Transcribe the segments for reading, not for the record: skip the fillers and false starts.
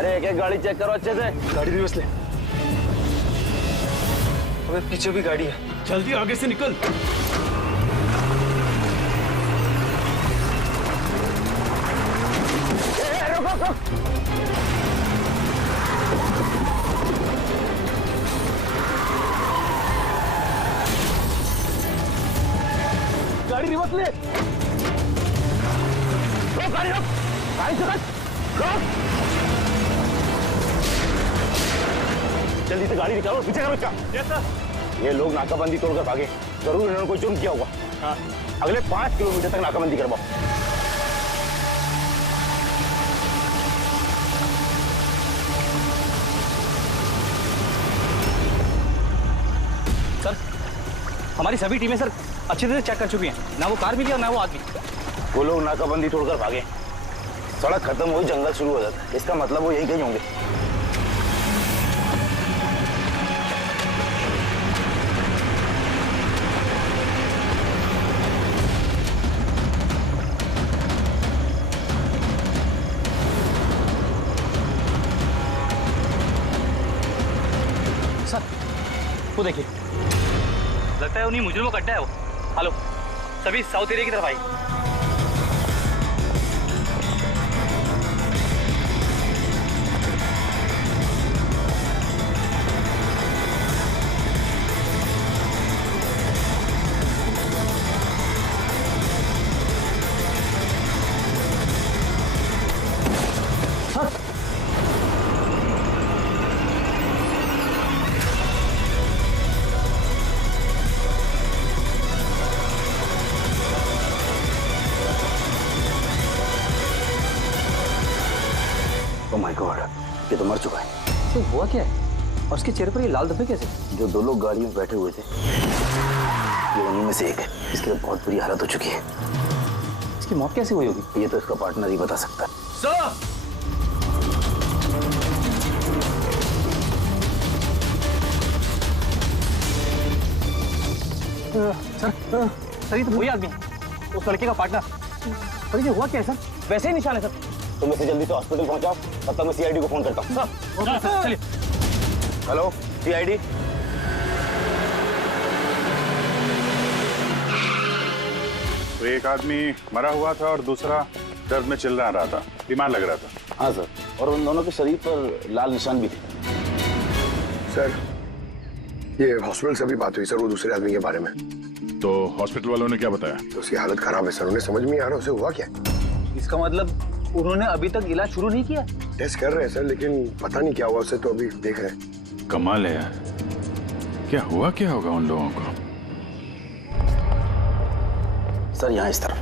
अरे एक एक गाड़ी चेक करो अच्छे से। गाड़ी रिवर्स ले। अबे पीछे भी गाड़ी है। जल्दी आगे से निकल। गाड़ी रिवर्स ले। रोक गाड़ी, रोक गाड़ी, रोक। जल्दी से गाड़ी निकालो, पीछे करो इसका। ये लोग नाकाबंदी तोड़कर भागे, जरूर इन्होंने कोई जुर्म किया होगा। हाँ। अगले 5 किलोमीटर तक नाकाबंदी करवाओ। सर, हमारी सभी टीमें सर अच्छी तरह चेक कर चुकी हैं, ना वो कार मिली और ना वो आदमी। वो लोग नाकाबंदी तोड़कर भागे, सड़क खत्म हुई, जंगल शुरू हो जाता है, इसका मतलब वो यही कहीं होंगे। सर, वो देखिए, लगता है उन्हीं मुजरिमों का अड्डा है वो। हेलो, सभी साउथ एरिया की तरफ आई। ओह माय गॉड, ये तो मर चुका है। तो हुआ क्या है? और उसके चेहरे पर ये लाल धब्बे कैसे? जो 2 लोग गाड़ी में बैठे हुए थे, ये उन्हीं में से एक है। इसकी तो बहुत बुरी हालत हो चुकी है। इसकी मौत कैसे हुई होगी? ये तो इसका पार्टनर ही बता सकता है। सर, सर ये तो वही आदमी है, उस लड़के का पार्टनर। सर ये हुआ क्या है सर? वैसे ही निशान है सर। तुम इसे जल्दी से हॉस्पिटल पहुंचाओ, तब तक मैं सीआईडी को फोन करता हूँ। सर चलिए। Hello CID. तो एक आदमी मरा हुआ था और दूसरा दर्द में चिल्ला रहा था, बीमार लग रहा था। हाँ सर, और उन दोनों के शरीर पर लाल निशान भी थे। सर, ये हॉस्पिटल से भी बात हुई सर, वो दूसरे आदमी के बारे में। तो हॉस्पिटल वालों ने क्या बताया? तो उसकी हालत खराब है सर, उन्हें समझ में नहीं आ रहा उसे हुआ क्या। इसका मतलब उन्होंने अभी तक इलाज शुरू नहीं किया? टेस्ट कर रहे हैं सर, लेकिन पता नहीं क्या हुआ उसे, तो अभी देख रहे हैं। कमाल है यार, क्या हुआ क्या होगा उन लोगों को? सर यहाँ इस तरफ।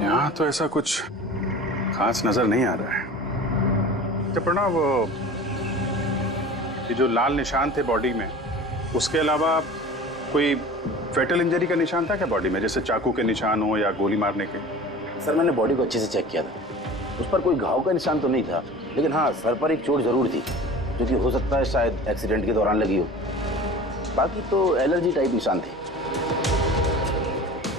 यहाँ तो ऐसा कुछ खास नजर नहीं आ रहा है। तो प्रणव, ये जो लाल निशान थे बॉडी में, उसके अलावा कोई फेटल इंजरी का निशान था क्या बॉडी में, जैसे चाकू के निशान हो या गोली मारने के? सर मैंने बॉडी को अच्छे से चेक किया था, उस पर कोई घाव का निशान तो नहीं था, लेकिन हाँ सर पर एक चोट जरूर थी, जो कि हो सकता है शायद एक्सीडेंट के दौरान लगी हो। बाकी तो एलर्जी टाइप निशान थे।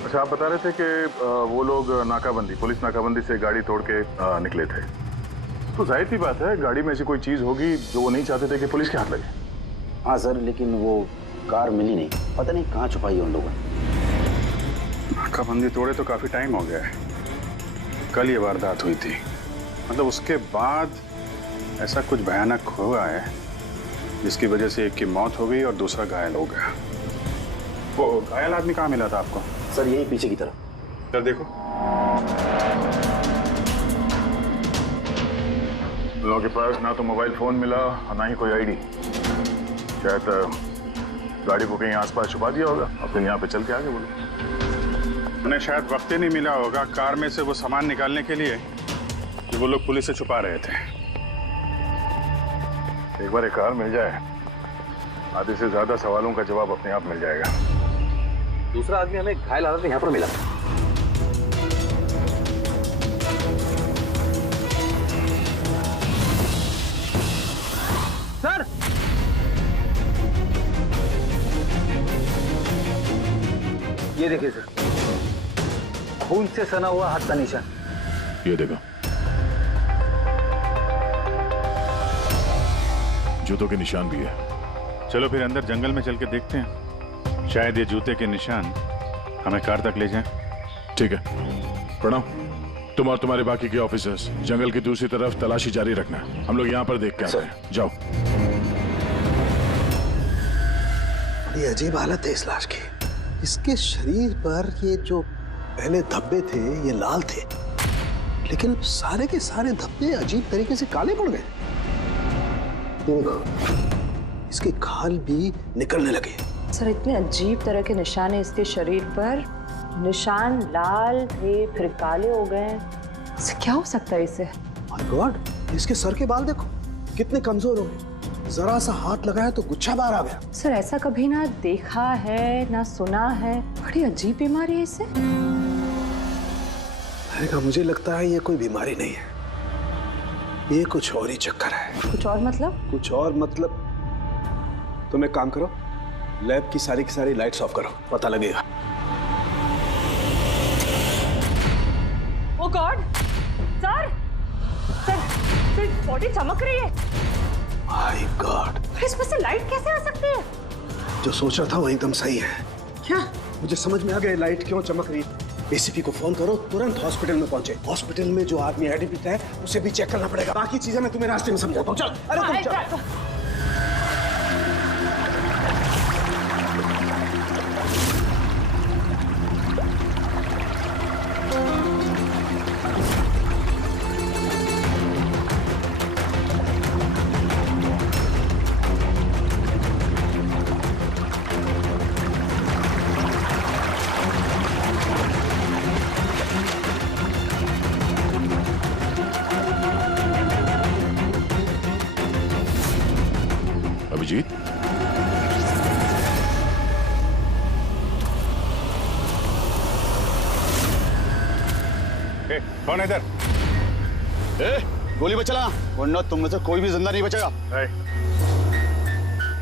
अच्छा, आप बता रहे थे कि वो लोग नाकाबंदी, पुलिस नाकाबंदी से गाड़ी तोड़ के निकले थे, तो जाहिर सी बात है गाड़ी में ऐसी कोई चीज होगी जो वो नहीं चाहते थे कि पुलिस के हाथ लगे। हाँ सर, लेकिन वो कार मिली नहीं, पता नहीं कहाँ छुपाई है उन लोगों ने। नाकाबंदी तोड़े तो काफी टाइम हो गया है, कल ये वारदात हुई थी, मतलब उसके बाद ऐसा कुछ भयानक हुआ है जिसकी वजह से एक की मौत हो गई और दूसरा घायल हो गया। वो घायल आदमी कहाँ मिला था आपको? सर यही पीछे की तरफ। सर देखो, लोगों के पास ना तो मोबाइल फोन मिला और ना ही कोई आईडी। शायद गाड़ी को कहीं आसपास छुपा दिया होगा और फिर यहाँ पे चल के आगे बोलो। उन्हें शायद वक्त ही नहीं मिला होगा कार में से वो सामान निकालने के लिए कि वो लोग पुलिस से छुपा रहे थे। एक बार एक कार मिल जाए, आधे से ज्यादा सवालों का जवाब अपने आप मिल जाएगा। दूसरा आदमी हमें घायल हालत में यहाँ पर मिला। देखिए सर, खून से सना हुआ हाथ का निशान। ये देखो, जूतों के निशान भी है। चलो फिर अंदर जंगल में चल के देखते हैं, शायद ये जूते के निशान हमें कार तक ले जाएं। ठीक है, प्रणव, तुम और तुम्हारे बाकी के ऑफिसर्स जंगल की दूसरी तरफ तलाशी जारी रखना। हम लोग यहाँ पर देख के आते हैं। जाओ। बड़ी अजीब हालत है इस लाश की। इसके शरीर पर ये जो पहले धब्बे थे ये लाल थे, लेकिन सारे के सारे धब्बे अजीब तरीके से काले पड़ गए। देखो, इसके खाल भी निकलने लगे। सर, इतने अजीब तरह के निशान है इसके शरीर पर। निशान लाल थे फिर काले हो गए। इससे क्या हो सकता है इसे? माय गॉड, इसके सर के बाल देखो कितने कमजोर हो गए। जरा सा हाथ लगाया तो गुच्छा बाहर आ गया। सर, ऐसा कभी ना देखा है ना सुना है। बड़ी अजीब बीमारी है इसे। मुझे लगता है ये कोई बीमारी नहीं है, ये कुछ और ही चक्कर है। कुछ और मतलब? कुछ और मतलब तुम एक काम करो, लैब की सारी लाइट्स ऑफ करो, पता लगेगा। ओ गॉड, सर बॉडी चमक रही है। माय गॉड, इसमें से लाइट कैसे आ सकती है? जो सोच रहा था वो एकदम सही है। क्या? मुझे समझ में आ गया लाइट क्यों चमक रही है। एसीपी को फोन करो, तुरंत हॉस्पिटल में पहुंचे। हॉस्पिटल में जो आदमी एडमिट है उसे भी चेक करना पड़ेगा। बाकी चीजें मैं तुम्हें रास्ते में समझाता हूँ। चल, अरे तुम चल। अभिजीत, कौन है इधर? गोली मत चलाना, वरना तुम में से कोई भी जिंदा नहीं बचेगा।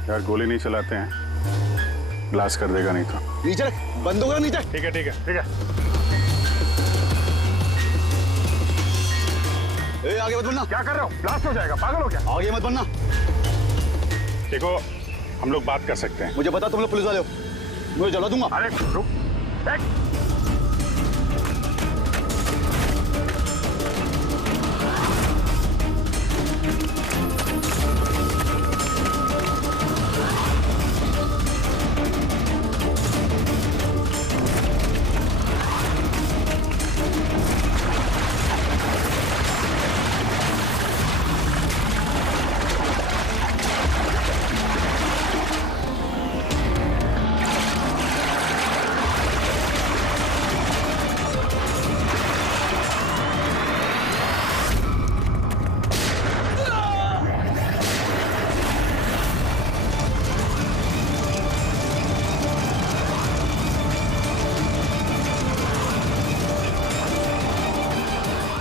यार गोली नहीं चलाते हैं, ब्लास्ट कर देगा नहीं तो। नीचे रख, बंद होगा नीचे। ठीक है ठीक है ठीक है। आगे मत बढ़ना। क्या कर रहे हो? ब्लास्ट हो जाएगा, पागल हो क्या? आगे मत बढ़ना। देखो, हम लोग बात कर सकते हैं। मुझे पता तुम लोग पुलिस वाले हो, मुझे जला दूंगा। अरे रुक,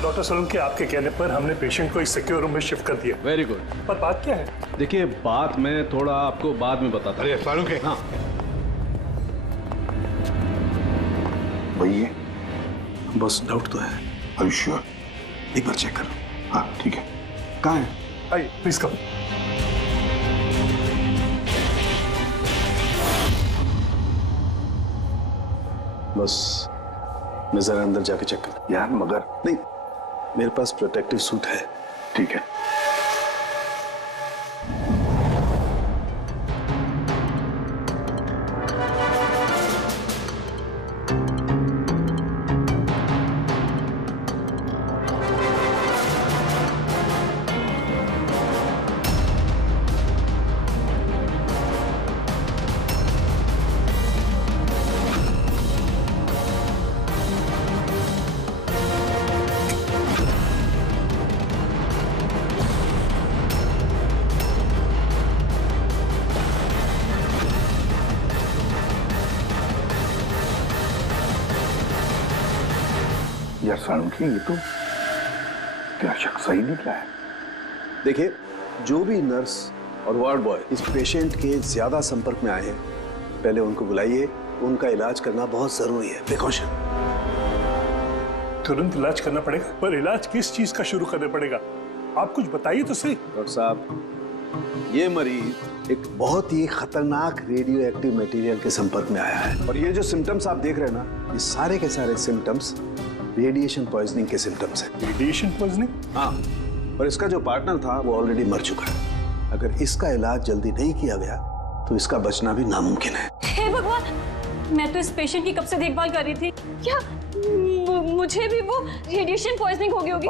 डॉक्टर सोलंकी, आपके कहने पर हमने पेशेंट को इस सिक्योर रूम में शिफ्ट कर दिया। Very good. पर बात क्या है? देखिए, बात मैं थोड़ा आपको बाद में बताता हूँ। अरे फारूक है। हाँ, वही है। बस डाउट तो है। Are you sure? एक बार चेक करो। हाँ ठीक है। कहाँ है? आइए प्लीज कम। बस मैं जरा अंदर जाके चेक कर। यार मगर नहीं, मेरे पास प्रोटेक्टिव सूट है। ठीक है। यार सालुंकी, ये तो क्या शक सही निकला है। देखिए, जो भी नर्स और वार्ड बॉय इस पेशेंट के ज्यादा संपर्क में आए हैं, पहले उनको बुलाइए उनका इलाज करना बहुत जरूरी है, प्रिकॉशन। तुरंत इलाज करना पड़ेगा, पर इलाज किस चीज का शुरू करना पड़ेगा? आप कुछ बताइए तो सही। डॉक्टर साहब, ये मरीज एक बहुत ही खतरनाक रेडियो एक्टिव मटेरियल के संपर्क में आया है, और ये जो सिम्टम्स आप देख रहे हैं ना, ये सारे के सारे सिम्टम्स रेडिएशन पॉइजनिंग के सिम्टम्स हैं। Radiation poisoning? हाँ, और इसका जो पार्टनर था वो ऑलरेडी मर चुका है। अगर इसका इलाज जल्दी नहीं किया गया तो इसका बचना भी नामुमकिन है। हे भगवान, मैं तो इस पेशेंट की कब से देखभाल कर रही थी। क्या मुझे भी वो रेडिएशन पॉइजनिंग हो गई होगी?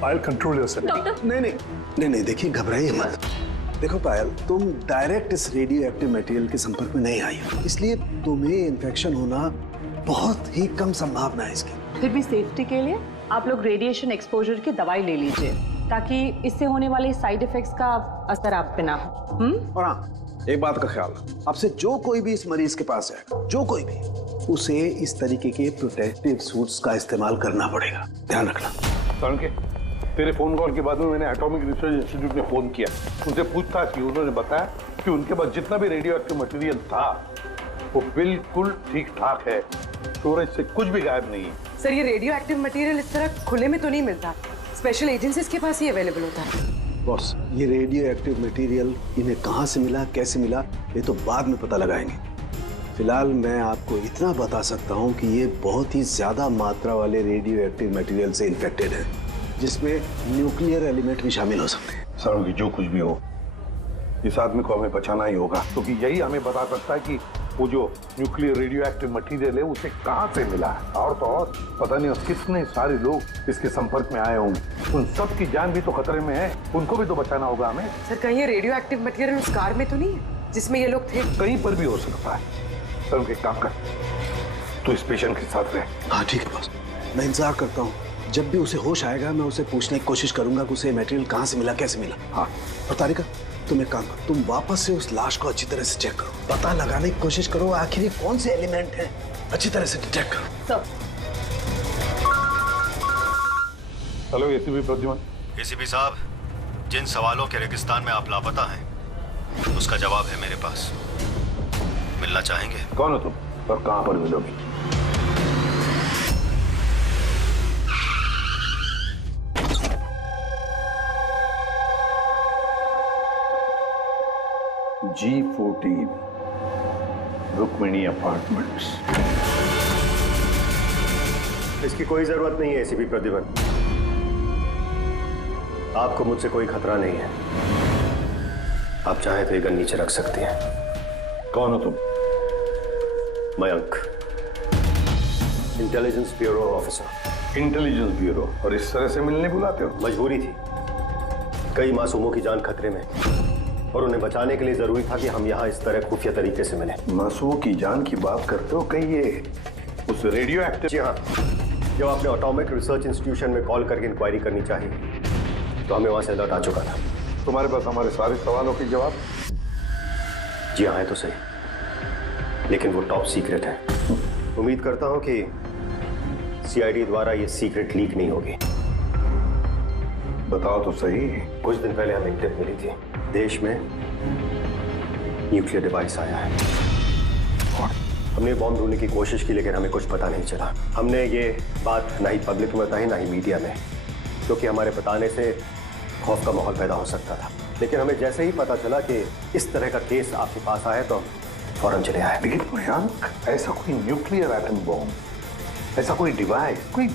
पायल कंट्रोल योरसेल्फ। डॉक्टर नहीं, देखिए घबराइए मत। देखो पायल, तुम डायरेक्ट इस रेडियो एक्टिव मटेरियल के संपर्क में नहीं आई हो, इसलिए तुम्हें इन्फेक्शन होना बहुत ही कम संभावना है इसकी। फिर भी सेफ्टी के लिए आप लोग रेडिएशन एक्सपोजर की दवाई ले लीजिए, ताकि इससे होने वाले साइड इफेक्ट्स का असर आप पे ना हो। और हाँ, एक बात का ख्याल, आपसे जो कोई भी इस मरीज के पास है, जो कोई भी, उसे इस तरीके के प्रोटेक्टिव सूट्स का इस्तेमाल करना पड़ेगा, ध्यान रखना। तड़के, तेरे फोन कॉल के बाद में मैंने एटॉमिक रिसर्च इंस्टीट्यूट में फोन किया, उनसे पूछताछ की। उन्होंने बताया कि उनके पास जितना भी रेडियो एक्टिव मटेरियल था वो बिल्कुल ठीक ठाक है, स्टोरेज से कुछ भी गायब नहीं है। सर, ये रेडियो एक्टिव मटेरियल इस तरह खुले में तो नहीं मिलता, स्पेशल एजेंसीज के पास ही अवेलेबल होता है। बॉस, ये रेडियो एक्टिव मटेरियल इन्हें कहाँ से मिला, कैसे मिला, ये तो बाद में पता लगाएंगे। फिलहाल मैं आपको इतना बता सकता हूँ कि ये बहुत ही ज्यादा मात्रा वाले रेडियो एक्टिव मटेरियल से इन्फेक्टेड है, जिसमें न्यूक्लियर एलिमेंट भी शामिल हो सकते हैं। सर, जो कुछ भी हो, इस आदमी को हमें बचाना ही होगा, क्योंकि यही हमें बता सकता है कि वो जो न्यूक्लियर रेडियो एक्टिव मटेरियल है उसे कहाँ से मिला है। और तो और पता नहीं कितने सारे लोग इसके संपर्क में आए होंगे, उन सब की जान भी तो खतरे में है, उनको भी तो बचाना होगा हमें। सर, कहीं ये रेडियो एक्टिव मटेरियल उस कार में तो नहीं है जिसमें ये लोग थे? कहीं पर भी हो सकता है। सर, उनके काम कर, तो इस पेशेंट के साथ रहे। हाँ ठीक है बॉस, मैं इंतजार करता हूँ। जब भी उसे होश आएगा मैं उसे पूछने की कोशिश करूंगा कि उसे मटेरियल कहाँ से मिला, कैसे मिला। हाँ, और तारिका, तुम एक काम करो, तुम वापस से उस लाश को अच्छी तरह से चेक करो, पता लगाने की कोशिश करो आखिर ये कौन से एलिमेंट हैं, अच्छी तरह से डिटेक्ट करो। Hello ACP Pradyuman. एसीपी साहब, जिन सवालों के रेगिस्तान में आप लापता हैं उसका जवाब है मेरे पास। मिलना चाहेंगे? कौन हो तुम और कहां पर मिलोगी? G14 Rukmini apartments. इसकी कोई जरूरत नहीं है एसीपी प्रद्युमन, आपको मुझसे कोई खतरा नहीं है। आप चाहें तो ये गन नीचे रख सकते हैं। कौन हो तुम? Mayank, intelligence bureau officer. Intelligence bureau? और इस तरह से मिलने बुलाते हो? मजबूरी थी, कई मासूमों की जान खतरे में, और उन्हें बचाने के लिए जरूरी था कि हम यहाँ इस तरह खुफिया तरीके से मिले। मासूमों की जान की बात करते हो? कहीं ये उस रेडियो एक्टिव? जी हाँ, जब आपने एटॉमिक रिसर्च इंस्टीट्यूशन में कॉल करके इंक्वायरी करनी चाहिए तो हमें वहां से अलर्ट आ चुका था। तुम्हारे पास हमारे सारे सवालों के जवाब? जी हाँ, है तो सही, लेकिन वो टॉप सीक्रेट है। उम्मीद करता हूं कि सीआईडी द्वारा ये सीक्रेट लीक नहीं होगी। बताओ तो सही। कुछ दिन पहले हमें टिप मिली थी, देश में न्यूक्लियर डिवाइस आया है। हमने बॉम्ब ढूंढने की कोशिश की, लेकिन हमें कुछ पता नहीं चला। हमने ये बात ना ही पब्लिक में बताई, ना ही मीडिया में, क्योंकि हमारे बताने से खौफ का माहौल पैदा हो सकता था। लेकिन हमें जैसे ही पता चला कि इस तरह का केस आपके पास आया तो फौरन चले आए। लेकिन मयंक, ऐसा कोई न्यूक्लियर एटम बॉम्ब, ऐसा कोई डिवाइस कोई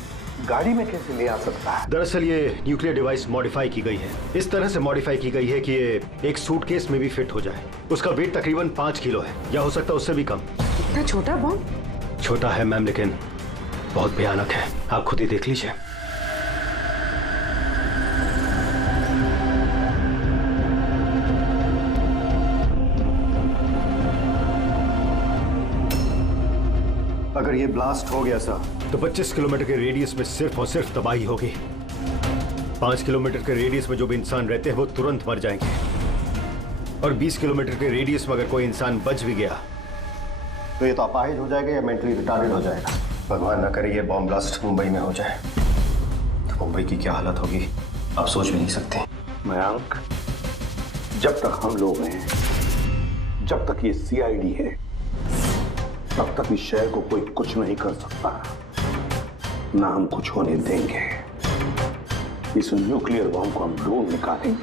गाड़ी में कैसे ले आ सकता है? दरअसल ये न्यूक्लियर डिवाइस मॉडिफाई की गई है, इस तरह से मॉडिफाई की गई है कि ये एक सूटकेस में भी फिट हो जाए। उसका वेट तकरीबन 5 किलो है, या हो सकता है उससे भी कम। इतना छोटा बॉम्ब? छोटा है मैम, लेकिन बहुत भयानक है, आप खुद ही देख लीजिए। अगर ये ब्लास्ट हो गया सर, तो 25 किलोमीटर के रेडियस में सिर्फ और सिर्फ तबाही होगी। 5 किलोमीटर के रेडियस में जो भी इंसान रहते हैं वो तुरंत मर जाएंगे, और 20 किलोमीटर के रेडियस में अगर कोई इंसान बच भी गया तो ये तो अपाहिज हो जाएगा या मेंटली रिटार्डेड हो जाएगा। भगवान ना करे ये बॉम्ब ब्लास्ट मुंबई में हो जाए तो मुंबई की क्या हालत होगी आप सोच भी नहीं सकते। मयंक, जब तक हम लोग हैं, जब तक ये सीआईडी है, तब तक इस शहर को कोई कुछ नहीं कर सकता, ना हम कुछ होने देंगे। इस न्यूक्लियर बॉम्ब को हम ढूंढ निकालेंगे।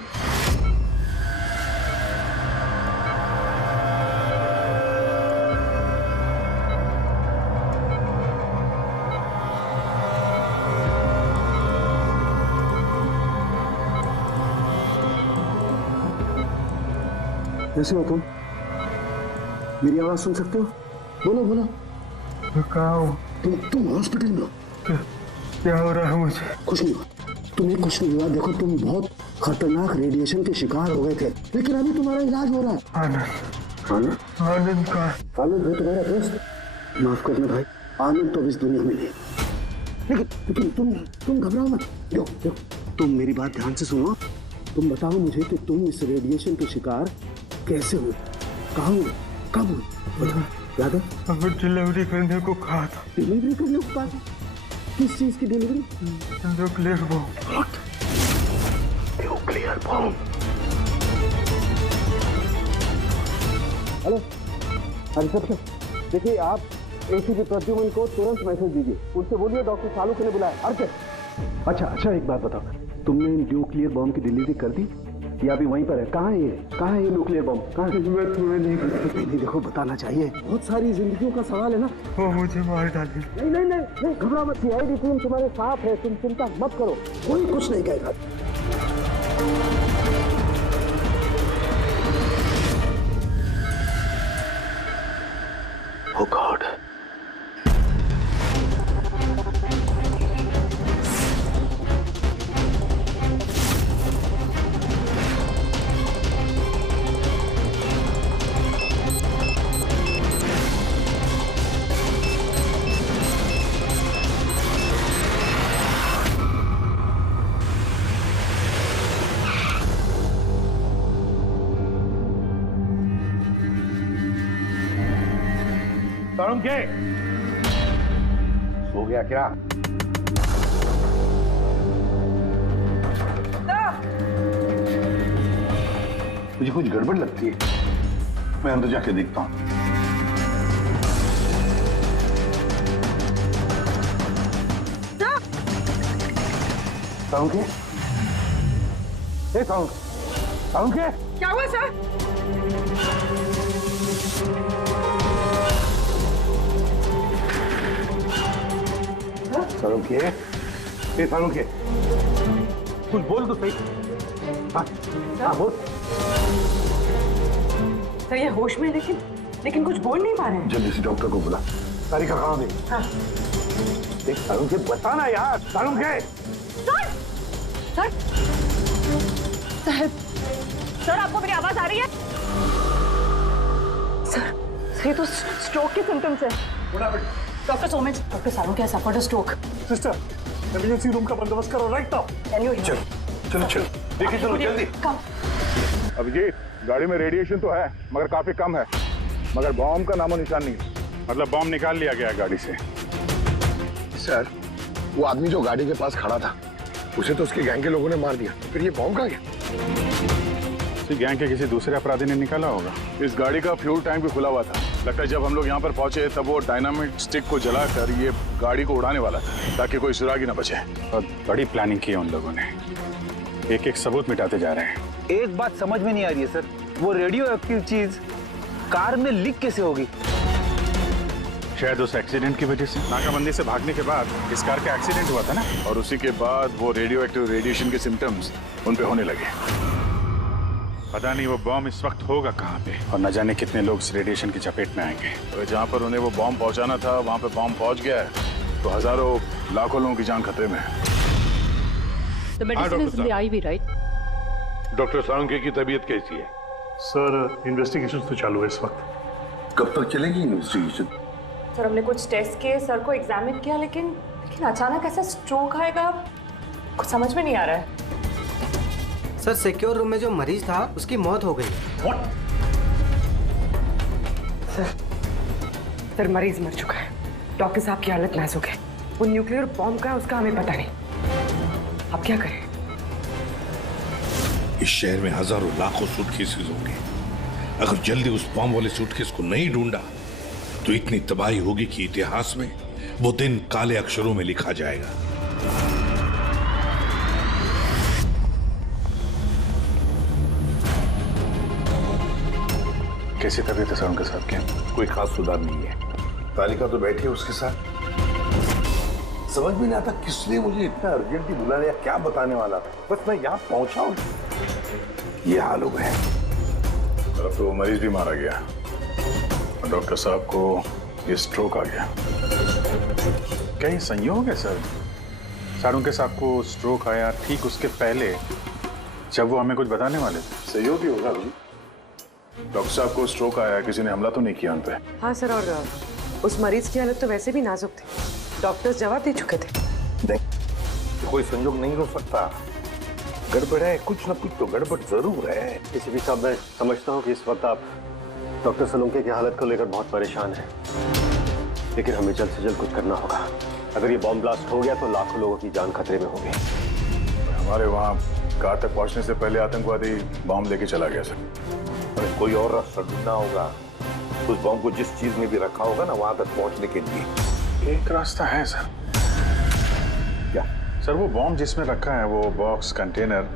कैसे हो तुम? मेरी आवाज सुन सकते हो? बोलो बोलो। कहाँ हो? तुम हॉस्पिटल में हो। क्या हो रहा है मुझे? कुछ नहीं हुआ, तुम्हें कुछ नहीं हुआ। देखो तुम बहुत खतरनाक रेडिएशन के शिकार हो गए थे, लेकिन अभी तुम्हारा इलाज हो रहा है। आनंद का आनंद है तुम्हारा दोस्त। माफ करना भाई, आनंद तो इस दुनिया में नहीं। लेकिन तुम घबराओ मत। देखो तुम मेरी बात ध्यान से सुनो। तुम बताओ मुझे कि तुम इस रेडिएशन के शिकार कैसे हुए, कहाँ हुए, कब हुए? याद है? डिलीवरी करने को कहा था। डिलीवरी करने को कहा था? किस चीज की delivery? Nuclear bomb. Nuclear bomb. Hello reception, देखिए आप एसीपी प्रद्युमन को तुरंत मैसेज दीजिए। उनसे बोलिए डॉक्टर सालुके ने बुलाया। अर्जेंट। अच्छा एक बात बताओ, तुमने न्यूक्लियर बॉम्ब की डिलीवरी कर दी या अभी वहीं पर है? कहाँ है ये? कहाँ है ये न्यूक्लियर बॉम्ब? कहाँ है? मैं तुम्हें नहीं देखो बताना चाहिए, बहुत सारी जिंदगियों का सवाल है ना। वो मुझे मार डाले। नहीं घबराओ मत, सीआईडी टीम तुम्हारे साथ है, तुम चिंता मत करो, कोई कुछ नहीं कहेगा। Oh God. के सो गया क्या? मुझे कुछ गड़बड़ लगती है, मैं अंदर जाके देखता हूं। सालुके? सालुके? क्या हुआ सर? सालुके, कुछ बोल तो सही। हाँ बोल। सर ये होश में लेकिन कुछ बोल नहीं पा रहे हैं। जल्दी से डॉक्टर को बुला। तारिका कहाँ गई? हाँ। देख सालुके, बताना यार। सालुके। सर आपको मेरी आवाज आ रही है? सर ये तो स्ट्रोक के सिम्टम्स है। Doctor Somesh, doctor Saluke has suffered a stroke. Sister, emergency room का बंदोबस्त करो right now. Can you hear? चलो देखिए, चलो जल्दी। अभिजीत, गाड़ी में रेडिएशन तो है मगर काफी कम है, मगर बॉम्ब का नामो निशान नहीं। मतलब बॉम्ब निकाल लिया गया गाड़ी से। सर, वो आदमी जो गाड़ी के पास खड़ा था उसे तो उसके गैंग के लोगों ने मार दिया, फिर ये बॉम्ब कहाँ गया? गैंग के किसी दूसरे अपराधी ने निकाला होगा। इस गाड़ी का फ्यूल टैंक भी खुला हुआ था। लगता है जब हम लोग यहाँ पर पहुंचे तब वो डायनामिट स्टिक को जलाकर ये गाड़ी को उड़ाने वाला था ताकि कोई सुरागी न बचे। और बड़ी प्लानिंग की है उन लोगों ने, एक एक सबूत मिटाते जा रहे हैं। एक बात समझ में नहीं आ रही है सर, वो रेडियो एक्टिव चीज कार में लीक कैसे होगी? शायद उस एक्सीडेंट की वजह से। नाकाबंदी से भागने के बाद इस कार का एक्सीडेंट हुआ था ना, और उसी के बाद वो रेडियो एक्टिव रेडिएशन के सिम्टम्स उन पे होने लगे। पता नहीं वो बॉम्ब इस वक्त होगा कहाँ पे, और न जाने कितने लोग इस रेडिएशन की चपेट में आएंगे। तो जहाँ पर उन्हें वो बॉम्ब पहुँचाना था वहाँ पे बॉम्ब पहुँच गया है तो हजारों लाखों लोगों की जान खतरे में है। The medicine is in the IV, right? Doctor Saluke की तबीयत कैसी है? सर इन्वेस्टिगेशन तो चालू है इस वक्त। कब तक चलेगी इन्वेस्टिगेशन? सर हमने कुछ टेस्ट किए, सर को एग्जामिन किया, लेकिन अचानक ऐसा स्ट्रोक आएगा कुछ समझ में नहीं आ रहा है। सर सिक्योर रूम में जो मरीज था उसकी मौत हो गई। What? सर मरीज मर चुका है, डॉक्टर साहब की हालत नाजुक है। वो न्यूक्लियर बॉम्ब का है उसका हमें पता नहीं, अब क्या करें? इस शहर में हजारों लाखों सूटकेसेस होंगे, अगर जल्दी उस बॉम्ब वाले सूटकेस को नहीं ढूंढा तो इतनी तबाही होगी कि इतिहास में वो दिन काले अक्षरों में लिखा जाएगा। कैसी तबीयत है सर उनके साथ की? कोई खास सुधार नहीं है। तालिका तो बैठी है उसके साथ। समझ में नहीं आता किसने मुझे इतना अर्जेंटली बुला लिया, क्या बताने वाला था। बस मैं यहाँ पहुंचा हूँ, ये हाल हो गया। अब तो मरीज भी मारा गया, डॉक्टर साहब को ये स्ट्रोक आ गया। क्या ये संयोग है सर? सारुण के साहब को स्ट्रोक आया ठीक उसके पहले जब वो हमें कुछ बताने वाले थे। सहयोग ही होगा अभी। डॉक्टर साहब को स्ट्रोक आया, किसी ने हमला तो नहीं किया उन पे? हाँ सर, और उस मरीज की हालत तो वैसे भी नाजुक थी। डॉक्टर्स जवाब दे चुके थे। नहीं, कोई संयोग नहीं हो सकता। गड़बड़ है, कुछ ना कुछ तो गड़बड़ जरूर है। एसीपी साहब, मैं समझता हूँ कि इस वक्त आप डॉक्टर सोलंकी की हालत को लेकर बहुत परेशान हैं, लेकिन हमें जल्द से जल्द कुछ करना होगा। अगर ये बॉम्ब ब्लास्ट हो गया तो लाखों लोगों की जान खतरे में होगी। हमारे वहाँ कार तक पहुँचने से पहले आतंकवादी बॉम्ब लेके चला गया सर। कोई और रास्ता ढूंढना होगा। उस बॉम्ब को जिस चीज में भी रखा होगा ना, वहां तक पहुंचने के लिए एक रास्ता है सर। क्या सर? वो बॉम्ब जिसमें रखा है, वो बॉक्स कंटेनर,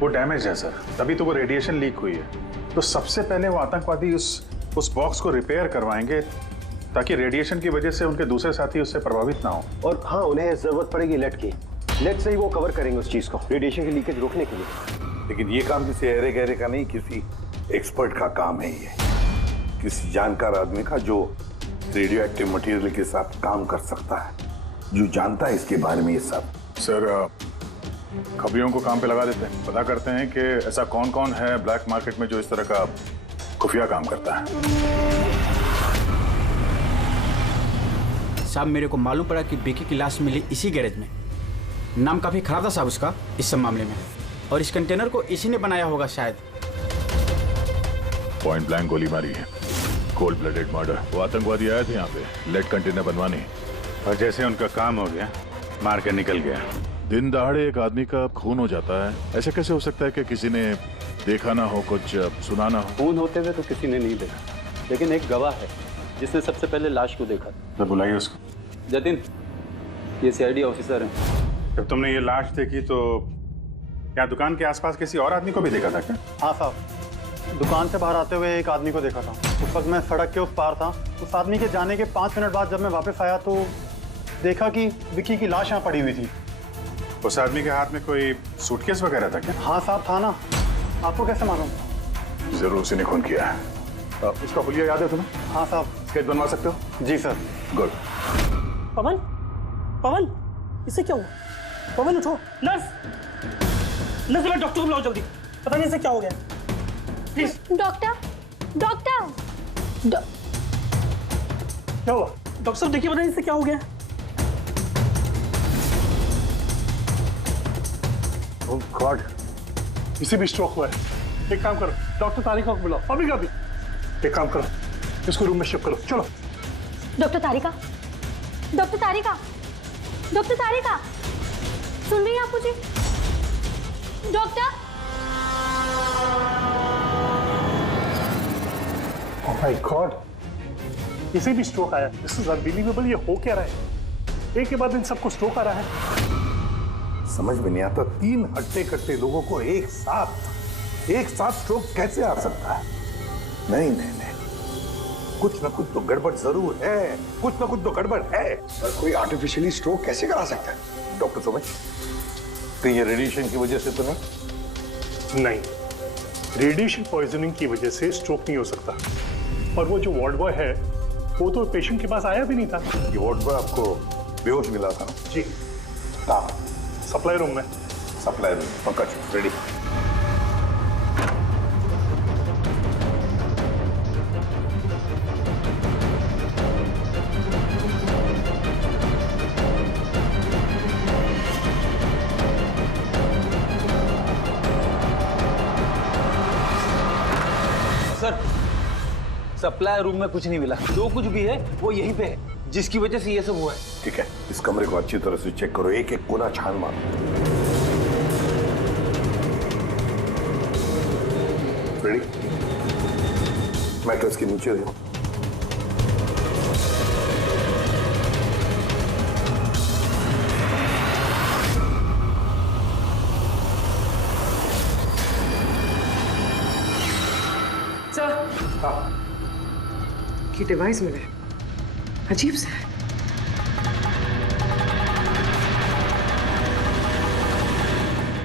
वो डैमेज है सर, तभी तो वो रेडिएशन लीक हुई है। तो सबसे पहले वो आतंकवादी उस बॉक्स को रिपेयर करवाएंगे ताकि रेडिएशन की वजह से उनके दूसरे साथी उससे प्रभावित ना हो। और हाँ, उन्हें जरूरत पड़ेगी लेड की। लेड से ही वो कवर करेंगे उस चीज को, रेडिएशन की लीकेज रोकने के लिए। लेकिन ये काम किसी अहरे गहरे का नहीं, किसी एक्सपर्ट का काम है। ये किसी जानकार आदमी का जो रेडियो एक्टिव मटेरियल के साथ काम कर सकता है, जो जानता है इसके बारे में ये सब। सर, खबरियों को काम पे लगा देते हैं, पता करते हैं कि ऐसा कौन कौन है ब्लैक मार्केट में जो इस तरह का खुफिया काम करता है। साहब, मेरे को मालूम पड़ा कि बेकी की लाश मिली इसी गैरेज में। नाम काफी खराब था साहब उसका इस सब मामले में, और इस कंटेनर को इसी ने बनाया होगा शायद। पॉइंट ब्लैंक गोली मारी है, कोल्ड ब्लडेड मर्डर। वो आतंकवादी आए थे यहाँ पे लेड कंटेनर बनवाने, और जैसे उनका काम हो गया मार के निकल गया। दिन दहाड़े एक आदमी का खून हो जाता है, ऐसे कैसे हो सकता है कि किसी ने देखा ना हो, कुछ सुना ना हो? खून होते हुए तो किसी ने नहीं देखा, लेकिन एक गवाह है जिसने सबसे पहले लाश को देखा। तो बुलाइए उसको। जतिन, ये सीआईडी ऑफिसर हैं। जब तुमने ये लाश देखी तो क्या दुकान के आसपास किसी और आदमी को भी देखा था क्या? हाँ साहब, दुकान से बाहर आते हुए एक आदमी को देखा था। उस वक्त मैं सड़क के उस पार था। उस आदमी के जाने के 5 मिनट बाद जब मैं वापस आया तो देखा कि विक्की की लाश यहाँ पड़ी हुई थी। उस आदमी के हाथ में कोई सूटकेस वगैरह था क्या? हाँ साहब, था ना। आपको कैसे मालूम? जरूर उसी ने खून किया है। उसका हुलिया याद है तुम्हें? हाँ साहब। स्केच बनवा सकते हो? जी सर। गुड। पवन, पवन, इससे क्या हुआ? पवन उठो। नर्स, नर्स, डॉक्टर को बुलाओ जल्दी। पता नहीं इसे क्या हो गया। प्लीज। डॉक्टर, डॉक्टर, क्या हुआ? डॉक्टर साहब देखिए, पता नहीं इसे क्या हो गया। ओह गॉड, इसे भी स्ट्रोक हुआ है। एक काम करो, डॉक्टर तारिका को बुलाओ, अभी का भी। एक काम करो, इसको रूम में शिफ्ट करो। चलो। डॉक्टर तारिका, डॉक्टर तारिका, डॉक्टर तारिका, सुन रही हैं आप मुझे? डॉक्टर। ओह माय गॉड, इसे भी स्ट्रोक आया। This is unbelievable. ये हो क्या रहा है? एक के बाद इन सबको स्ट्रोक आ रहा है। समझ में नहीं आता, 3 हट्टे कट्टे लोगों को एक साथ स्ट्रोक कैसे आ सकता है? नहीं नहीं नहीं, कुछ ना कुछ तो गड़बड़ जरूर है, कुछ ना कुछ तो गड़बड़ है। सर, कोई आर्टिफिशियली स्ट्रोक कैसे करा सकता है? डॉक्टर समझ, कहीं ये रेडिएशन की वजह से तो नहीं? नहीं, रेडिएशन पॉइजनिंग की वजह से स्ट्रोक नहीं हो सकता। और वो जो वार्ड बॉय है वो तो पेशेंट के पास आया भी नहीं था। ये वार्ड बॉय आपको बेहोश मिला था? जी। कहाँ? सप्लाई रूम में। Supply room, Pankaj ready. Supply room में कुछ नहीं मिला। जो कुछ भी है वो यहीं पे है, जिसकी वजह से ये सब हुआ है। ठीक है, इस कमरे को अच्छी तरह से चेक करो, एक एक कोना छान मारो। रेडी? मैट्रेस के नीचे देखो। सर, ये डिवाइस मिले, अजीब सा है।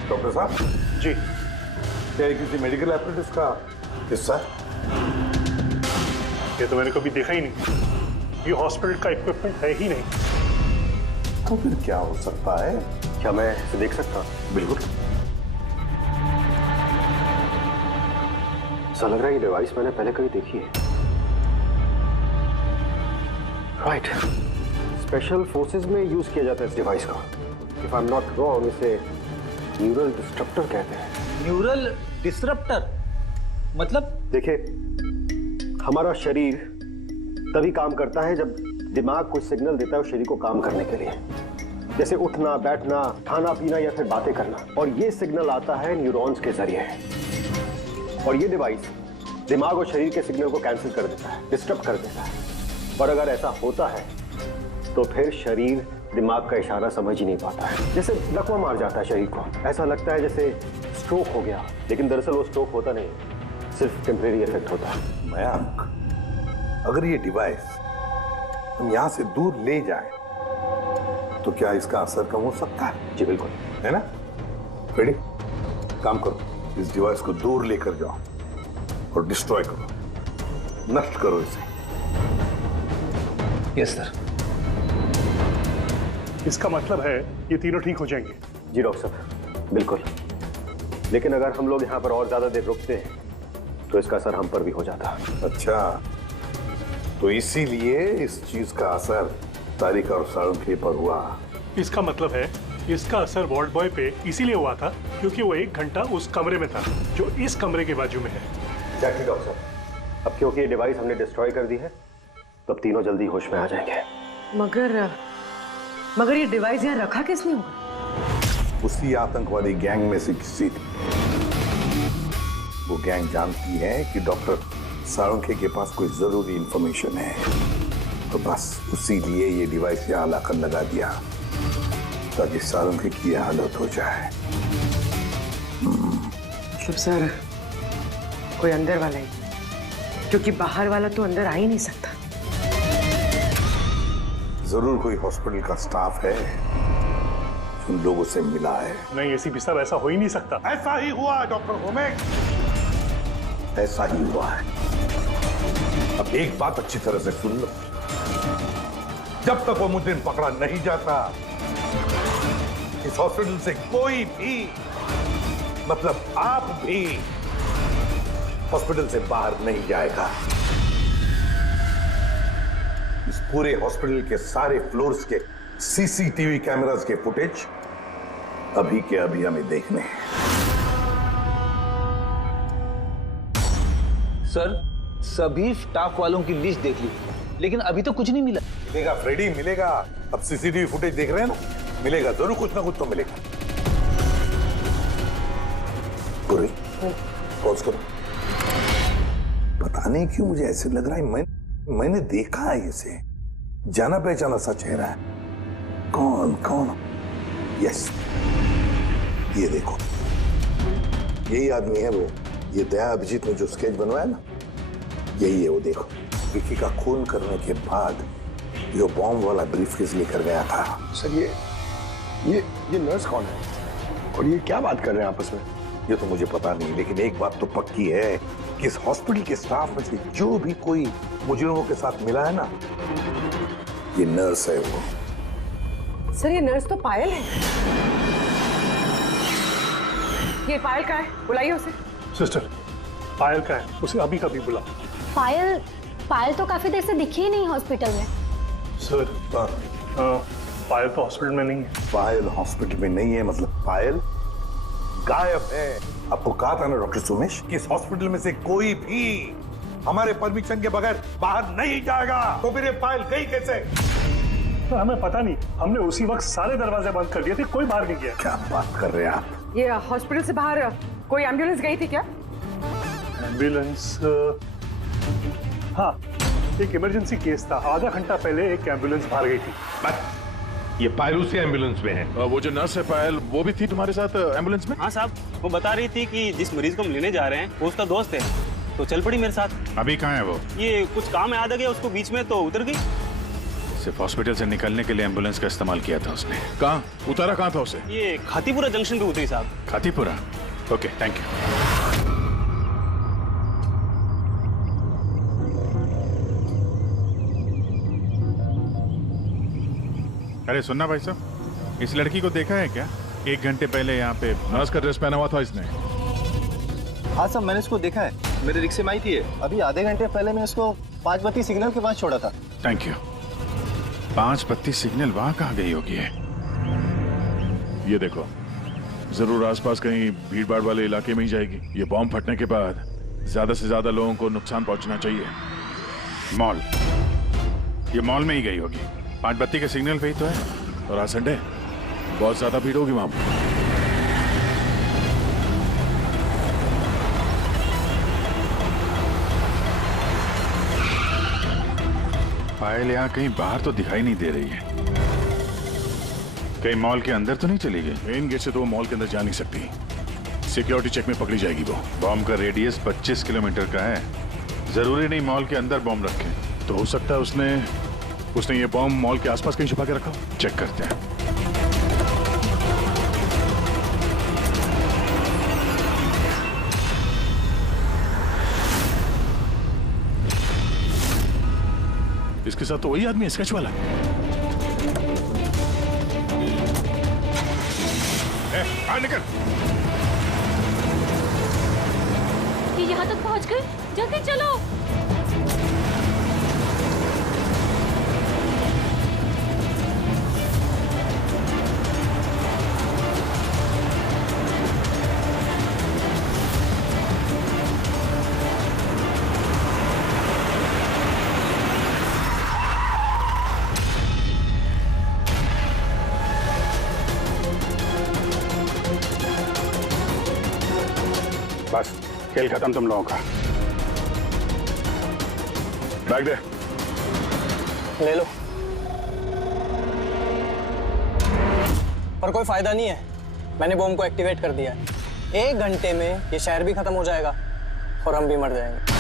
डॉक्टर साहब जी, क्या ये किसी मेडिकल एपरेटस का हिस्सा है? ये तो मैंने कभी देखा ही नहीं। ये हॉस्पिटल का इक्विपमेंट है ही नहीं। तो फिर क्या हो सकता है? क्या मैं इसे देख सकता हूँ? बिल्कुल। ऐसा लग रहा है ये डिवाइस मैंने पहले कहीं देखी है। राइट, स्पेशल फोर्सेस में यूज किया जाता है इस डिवाइस को। If I am not wrong, इसे न्यूरल डिस्ट्रप्टर कहते हैं। न्यूरल डिस्ट्रप्टर मतलब? देखिए, हमारा शरीर तभी काम करता है जब दिमाग कुछ सिग्नल देता है उस शरीर को काम करने के लिए, जैसे उठना, बैठना, खाना पीना या फिर बातें करना। और ये सिग्नल आता है न्यूरॉन्स के जरिए, और ये डिवाइस दिमाग और शरीर के सिग्नल को कैंसिल कर देता है, डिस्टर्ब कर देता है। और अगर ऐसा होता है तो फिर शरीर दिमाग का इशारा समझ ही नहीं पाता है, जैसे लकवा मार जाता है शरीर को। ऐसा लगता है जैसे स्ट्रोक हो गया, लेकिन दरअसल वो स्ट्रोक होता नहीं, सिर्फ टेम्परेरी इफेक्ट होता है। मयंक, अगर ये डिवाइस हम यहाँ से दूर ले जाए तो क्या इसका असर कम हो सकता है? जी बिल्कुल, है ना? रेडी? काम करो, इस डिवाइस को दूर लेकर जाओ और डिस्ट्रॉय करो, नष्ट करो इसे। Yes sir. इसका मतलब है ये तीनों ठीक हो जाएंगे? जी डॉक्टर साहब, बिल्कुल। लेकिन अगर हम लोग यहाँ पर और ज्यादा देर रुकते हैं तो इसका असर हम पर भी हो जाता। अच्छा, तो इसीलिए इस चीज का असर तारिक और साळुंखे पर हुआ। इसका मतलब है इसका असर वार्ड बॉय पे इसीलिए हुआ था क्योंकि वो 1 घंटा उस कमरे में था जो इस कमरे के बाजू में है। एग्जैक्टली डॉक्टर साहब। अब क्योंकि ये डिवाइस हमने डिस्ट्रॉय कर दी है तो अब तीनों जल्दी होश में आ जाएंगे। मगर ये डिवाइस यहाँ रखा किसने होगा? उसी आतंकवादी गैंग में से किसी। वो गैंग जानती है कि डॉक्टर साळुंखे के पास कोई जरूरी इंफॉर्मेशन है, तो बस उसी लिए ये डिवाइस यहाँ लाकर लगा दिया ताकि साळुंखे की यह हालत हो जाए। मतलब सर, कोई अंदर वाला ही, क्योंकि बाहर वाला तो अंदर आ ही नहीं सकता। जरूर कोई हॉस्पिटल का स्टाफ है जो उन लोगों से मिला है। नहीं एसीपी साहब, ऐसा हो ही नहीं सकता। ऐसा ही हुआ डॉक्टर होमेक, ऐसा ही हुआ है। अब एक बात अच्छी तरह से सुन लो, जब तक वो मुजरिम पकड़ा नहीं जाता इस हॉस्पिटल से कोई भी, मतलब आप भी, हॉस्पिटल से बाहर नहीं जाएगा। इस पूरे हॉस्पिटल के सारे फ्लोर्स के सीसीटीवी कैमरास के फुटेज अभी के अभी हमें देखने हैं। सर, सभी स्टाफ वालों की लिस्ट देख ली, लेकिन अभी तो कुछ नहीं मिला। मिलेगा फ्रेडी, मिलेगा। अब सीसीटीवी फुटेज देख रहे हैं ना, मिलेगा जरूर, कुछ ना कुछ तो मिलेगा। पूरी पॉज करो। पता नहीं क्यों मुझे ऐसे लग रहा है मैंने देखा है इसे, जाना पहचाना सा चेहरा है। कौन कौन? यस, ये देखो, यही आदमी है वो। ये दया अभिजीत ने जो स्केच बनवाया ना, यही है वो। देखो, विक्की का खून करने के बाद जो बॉम्ब वाला ब्रीफकेस लेकर गया था। सर, ये नर्स कौन है और ये क्या बात कर रहे हैं आपस में? ये तो मुझे पता नहीं, लेकिन एक बात तो पक्की है कि इस हॉस्पिटल के स्टाफ में से जो भी कोई मुजरिमों के साथ मिला है ना, ये नर्स है वो। सर, ये नर्स तो पायल है। ये पायल का है, बुलाइए उसे। सिस्टर, पायल का है, उसे अभी कभी बुला। पायल तो काफी देर से दिखी ही नहीं हॉस्पिटल में। सर, पायल तो हॉस्पिटल में नहीं है। पायल हॉस्पिटल में नहीं है मतलब पायल गायब है। आपको कहा था ना डॉक्टर सुमेश कि इस हॉस्पिटल में से कोई भी हमारे परमिशन के बगैर बाहर नहीं जाएगा। तो फिर ये पायल गई कैसे? तो हमें पता नहीं, हमने उसी वक्त सारे दरवाजे बंद कर दिए थे, कोई बाहर नहीं गया। क्या बात कर रहे हैं आप? ये हॉस्पिटल से बाहर कोई एम्बुलेंस गई थी क्या? एम्बुलेंस? हाँ, एक इमरजेंसी केस था, आधा घंटा पहले एक एम्बुलेंस बाहर गई थी। ये पायल उसी एम्बुलेंस में है। वो जो नर्स है पायल, वो भी थी तुम्हारे साथ एम्बुलेंस में? हाँ साहब, वो बता रही थी कि जिस मरीज को हम लेने जा रहे हैं वो उसका दोस्त है। तो चल पड़ी मेरे साथ। अभी कहाँ है वो? ये कुछ काम याद आ गया उसको बीच में, तो उतर गई। सिर्फ हॉस्पिटल से निकलने के लिए एम्बुलेंस का इस्तेमाल किया था उसने। कहाँ उतारा, कहाँ था उसे? ये खातीपुरा जंक्शन पे उतरी साहब। खातीपुरा? Okay, thank you. अरे सुनना भाई साहब, इस लड़की को देखा है क्या? 1 घंटे पहले यहाँ पे नर्स का ड्रेस पहना हुआ था इसने। हाँ साहब, मैंने इसको देखा है, मेरे रिक्शे में आई थी ये। अभी आधे घंटे पहले मैं इसको 5 बत्ती सिग्नल के पास छोड़ा था। Thank you. 5 बत्ती सिग्नल वहां कहाँ गई होगी? ये देखो, जरूर आसपास कहीं भीड़ भाड़ वाले इलाके में ही जाएगी। ये बॉम्ब फटने के बाद ज्यादा से ज्यादा लोगों को नुकसान पहुंचना चाहिए। मॉल, ये मॉल में ही गई होगी। 5 बत्ती के सिग्नल पे ही तो है, और आज संडे बहुत ज्यादा भीड़ होगी वहां पर। पायल यहाँ कहीं बाहर तो दिखाई नहीं दे रही है। कहीं मॉल के अंदर तो नहीं चली गई? मेन गेट से तो वो मॉल के अंदर जा नहीं सकती, सिक्योरिटी चेक में पकड़ी जाएगी वो। बॉम्ब का रेडियस 25 किलोमीटर का है। जरूरी नहीं मॉल के अंदर बॉम्ब रखे, तो हो सकता है उसने ये बॉम्ब मॉल के आसपास कहीं छुपा के रखा। चेक करते हैं। इसके साथ तो वही आदमी है, स्केच वाला। बाहर निकल। ये यहाँ तक पहुँच गए, जल्दी चलो। बस खेल खत्म तुम लोगों का। बैग दे। ले लो। पर कोई फायदा नहीं है, मैंने बॉम्ब को एक्टिवेट कर दिया है। 1 घंटे में ये शहर भी खत्म हो जाएगा और हम भी मर जाएंगे।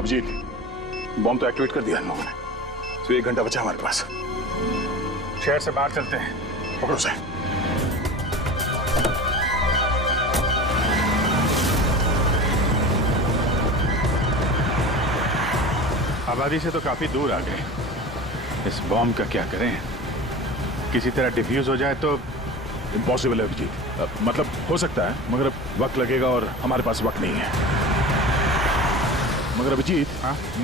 अभिजीत, बॉम्ब तो एक्टिवेट कर दिया हम लोगों ने, तो 1 घंटा बचा हमारे पास। शहर से बाहर चलते हैं, पकड़ो से। आबादी से तो काफी दूर आ गए। इस बॉम्ब का क्या करें? किसी तरह डिफ्यूज हो जाए तो इम्पॉसिबल है अभिजीत। मतलब हो सकता है, मगर वक्त लगेगा और हमारे पास वक्त नहीं है। मगर अभिजीत,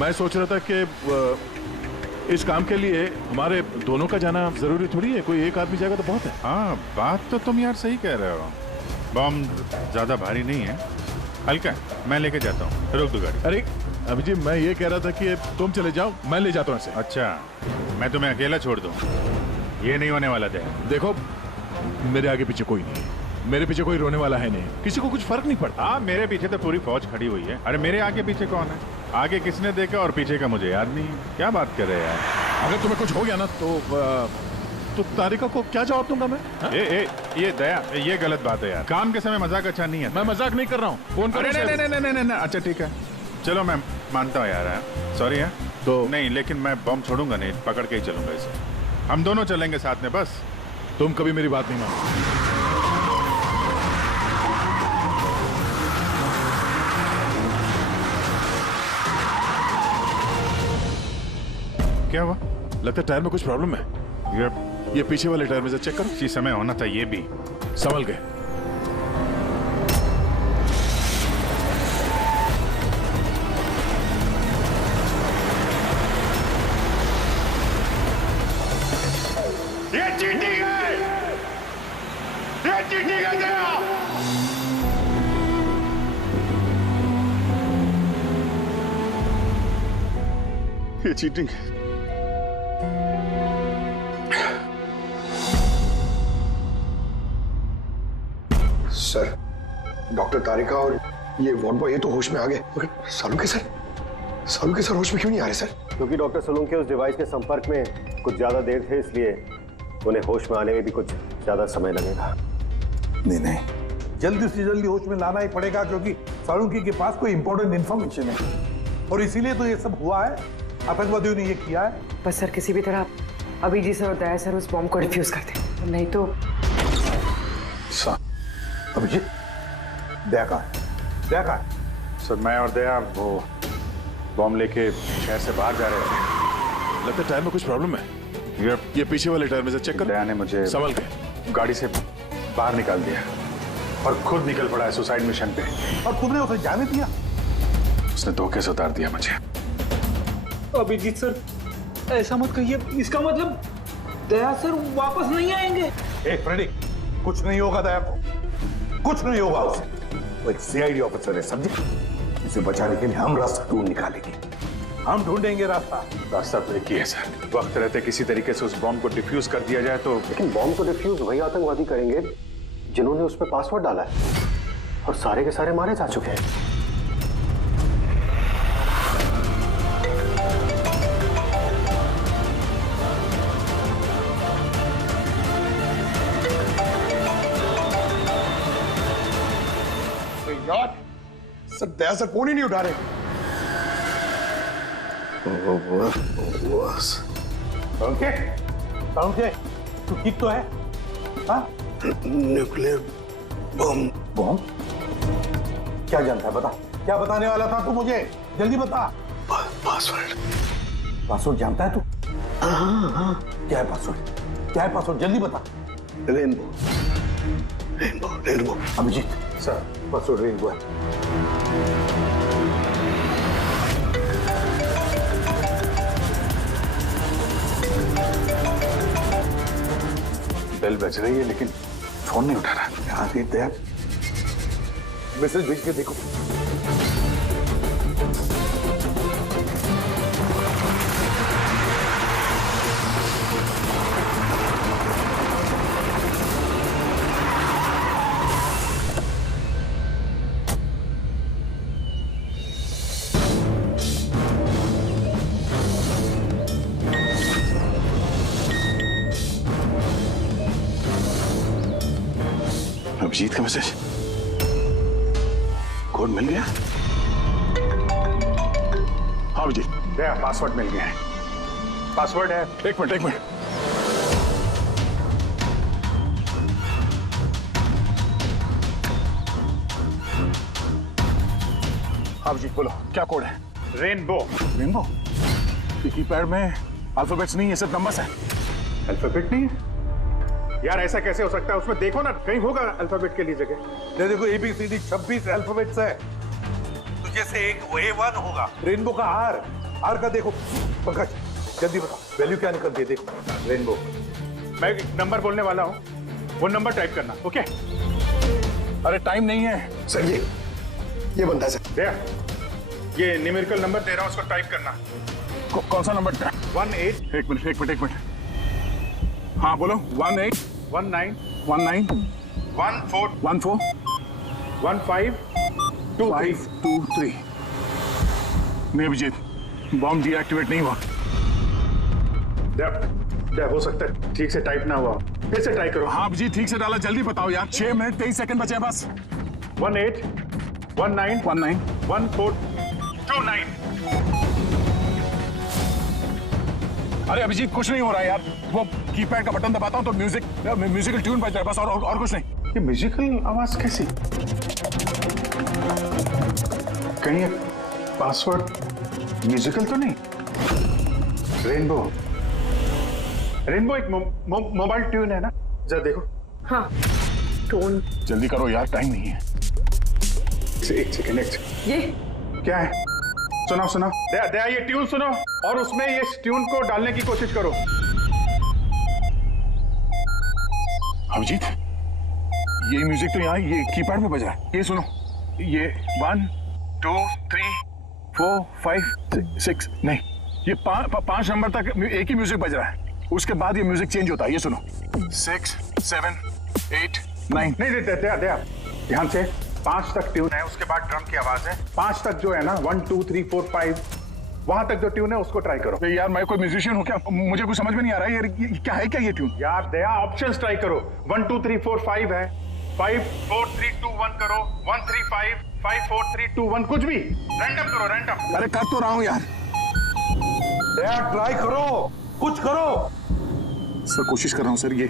मैं सोच रहा था कि इस काम के लिए हमारे दोनों का जाना जरूरी थोड़ी है। कोई एक आदमी जाएगा तो बहुत है। हाँ, बात तो तुम यार सही कह रहे हो। बॉम्ब ज्यादा भारी नहीं है, हल्का है। मैं लेके जाता हूँ, रोक दो गाड़ी। अरे अभिजीत, मैं ये कह रहा था कि तुम चले जाओ, मैं ले जाता हूँ इसे। अच्छा, मैं तुम्हें अकेला छोड़ दूँ? ये नहीं होने वाला था। देखो, मेरे आगे पीछे कोई नहीं है, मेरे पीछे कोई रोने वाला है नहीं, किसी को कुछ फर्क नहीं पड़ता। हाँ, मेरे पीछे तो पूरी फौज खड़ी हुई है। अरे मेरे आगे पीछे कौन है? आगे किसने देखा और पीछे का मुझे याद नहीं। क्या बात कर रहे हैं यार? अगर तुम्हें कुछ हो गया ना तो तारिका को क्या जवाब दूंगा मैं? ये दया, ये गलत बात है यार। काम के समय मजाक अच्छा नहीं है। मैं मजाक नहीं कर रहा हूँ। फोन कर। नहीं, अच्छा ठीक है, चलो मैं मानता हूँ यार। सॉरी है तो नहीं, लेकिन मैं बम छोड़ूंगा नहीं, पकड़ के ही चलूंगा इसे। हम दोनों चलेंगे साथ में। बस तुम कभी मेरी बात नहीं मानो। क्या हुआ? लगता है टायर में कुछ प्रॉब्लम है। ये पीछे वाले टायर में से चेक करो। इसी समय होना था ये भी। संभल गए। ये चीटिंग है, ये चीटिंग है तेरा। ये चीटिंग है। सर, डॉक्टर तारिका और ये वार्ड बॉय ये तो होश में आ गए, मगर सालुंके सर होश में क्यों नहीं आ रहे सर? क्योंकि डॉक्टर सोलंकी उस डिवाइस के संपर्क में कुछ ज्यादा देर थे, इसलिए उन्हें होश में आने में भी कुछ ज्यादा समय लगेगा। नहीं, जल्दी से जल्दी होश में लाना ही पड़ेगा, क्योंकि सालुंकी के पास कोई इंपॉर्टेंट इंफॉर्मेशन है और इसीलिए तो ये सब हुआ है, आतंकवादियों ने ये किया है। बस सर किसी भी तरह अभिजीत सर और दया सर उस बॉम्ब को डिफ्यूज कर दें, नहीं तो। अभिजीत, दया कहाँ है? सर मैं और दया वो बॉम्ब लेके शहर से बाहर जा रहे थे। लगता है टायर में कुछ प्रॉब्लम है। ये पीछे वाले टायर में से चेक कर। दया ने मुझे संभल के गाड़ी से बाहर निकाल दिया और खुद निकल पड़ा है सुसाइड मिशन पे। और तुमने उसे जाने दिया? उसने धोखे से उतार दिया मुझे। अभिजीत सर ऐसा मत कहिए, इसका मतलब दया सर वापस नहीं आएंगे। फ्रेडी, कुछ नहीं होगा दया को, कुछ नहीं होगा उसे। वो एक सीआईडी ऑफिसर है, समझे? इसे बचाने के लिए हम रास्ता ढूंढ निकालेंगे, हम ढूंढेंगे रास्ता तो एक ही है सर, वक्त रहते किसी तरीके से उस बॉम्ब को डिफ्यूज कर दिया जाए तो। लेकिन बॉम्ब को डिफ्यूज वही आतंकवादी करेंगे जिन्होंने उस पर पासवर्ड डाला है, और सारे के सारे मारे जा चुके हैं। यार सर, दया सर फोन ही नहीं उठा रहे। ओके, तू ठीक तो है? हाँ? Nuclear bomb. क्या जानता है, बता। क्या बताने वाला था तू मुझे? जल्दी बता। पासवर्ड जानता है तू? हाँ। क्या है पासवर्ड? जल्दी बता। Rainbow. Abhijeet sir, password rainbow है। बेल बज रही है लेकिन फोन नहीं उठा रहा। यहाँ से दया मैसेज भेज के देखो। अभिजीत का मैसेज, कोड मिल गया? हाँ अभिजीत, दया पासवर्ड मिल गया है। पासवर्ड है। एक मिनट। हाँ अभिजीत बोलो, क्या कोड है? रेनबो। कीपैड में अल्फाबेट्स नहीं है, सिर्फ नंबर्स है। अल्फाबेट नहीं है यार, ऐसा कैसे हो सकता है? उसमें देखो ना, कहीं होगा अल्फाबेट के लिए जगह। देखो ABCD 26 अल्फाबेट्स है, तो जैसे एक A1 होगा। रेनबो का आर का देखो। पंकज जल्दी बता, वैल्यू क्या निकलती है? देखो रेनबो। मैं एक नंबर बोलने वाला हूँ, वो नंबर टाइप करना। ओके? अरे टाइम नहीं है सर। ये बनता है सर। दया, ये न्यूमेरिकल नंबर दे रहा हूँ, उसको टाइप करना। कौन सा नंबर? 18। एक मिनट। हाँ बोलो। 18 19 14 15 523। नहीं अभिजीत, बॉम्ब डीएक्टिवेट नहीं हुआ। दया हो सकता है ठीक से टाइप ना हुआ। फिर से ट्राई करो। हाँ अभिजीत, ठीक से डाला, जल्दी बताओ यार। 6 मिनट 23 सेकंड बचे हैं बस। 18 19 1429। अरे अभिजीत कुछ नहीं हो रहा है यार, वो कीपैड का बटन दबाता हूँ तो म्यूजिकल ट्यून बज रहा है बस, और कुछ नहीं। ये म्यूजिकल आवाज कैसी? कहीं ये पासवर्ड म्यूजिकल तो नहीं? रेनबो एक मोबाइल ट्यून है ना? जरा देखो। हाँ, टोन। जल्दी करो यार, टाइम नहीं है। एक सेकंड। ये क्या है? सुनाओ। दया ये ट्यून सुनो और उसमें ये ट्यून को डालने की कोशिश करो। अभिजीत, ये म्यूजिक तो यहाँ ये कीपैड में बज रहा है। ये सुनो, ये 1 2 3 4 5 6 नहीं, ये 5 नंबर तक एक ही म्यूजिक बज रहा है, उसके बाद ये म्यूजिक चेंज होता है। ये सुनो, 6 7 8 9। नहीं दया ध्यान से। 5 तक ट्यून है, उसके बाद ड्रम की आवाज है। 5 तक जो है ना 1 2 3 4 5 वहां तक जो ट्यून है उसको ट्राई करो। यार मैं कोई म्यूजिशियन हूँ क्या? मुझे कुछ समझ में नहीं आ रहा है। ये क्या है क्या ये ट्यून? यार दया ऑप्शंस ट्राई करो। 1 2 3 4 5 है, 5 4 3 2 1 करो, 1 3 5 5 4 3 2 1, कुछ भी रैंडम करो, रैंडम। अरे कर तो रहा हूँ यार। दया ट्राई करो, कुछ करो। सर कोशिश कर रहा हूँ सर, ये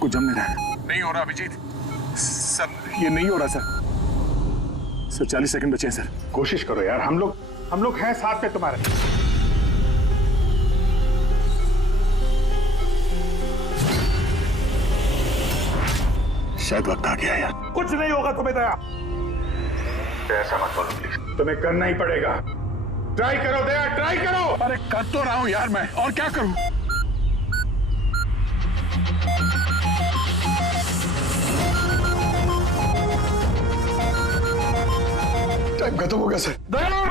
कुछ जम नहीं रहा है। नहीं हो रहा अभिजीत सर, ये नहीं हो रहा सर। 40 सेकंड बचे हैं सर। कोशिश करो यार, हम लोग हैं साथ में तुम्हारे। शायद वक्त आ गया यार। कुछ नहीं होगा तुम्हें दया। ऐसा मत बोलो प्लीज, तुम्हें करना ही पड़ेगा। ट्राई करो दया, ट्राई करो। अरे कर तो रहा हूँ यार मैं, और क्या करूं? टाइम खत्म हो गया सर। दया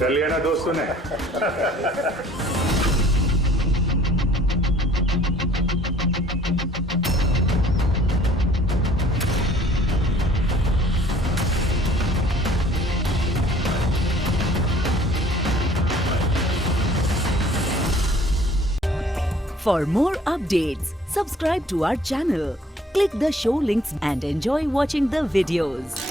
कर लिया ना दोस्तों ने। For more updates, subscribe to our channel, click the show links and enjoy watching the videos.